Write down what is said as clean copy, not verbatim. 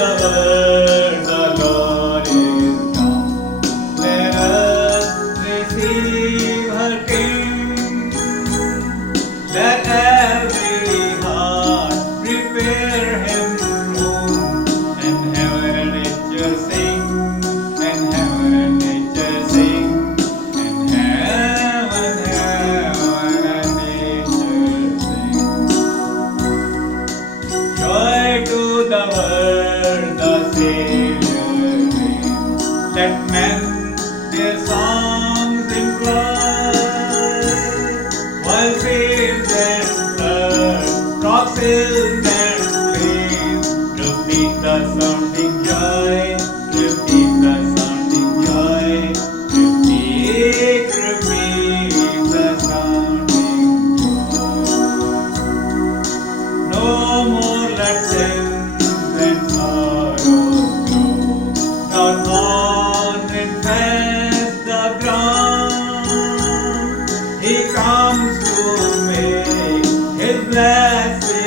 the world the Lord is come. Let us receive her King. Let every heart prepare him room, and heaven and nature sing, and heaven and nature sing, and heaven and nature sing. Joy to the world, the Savior reigns. Let men their songs employ, while waves and flood, rocks, hills and plains, repeat the sounding joy, repeat the sounding joy, repeat the sounding joy. No more let sins and sorrows grow, nor thorns infest the ground. He comes to make his blessing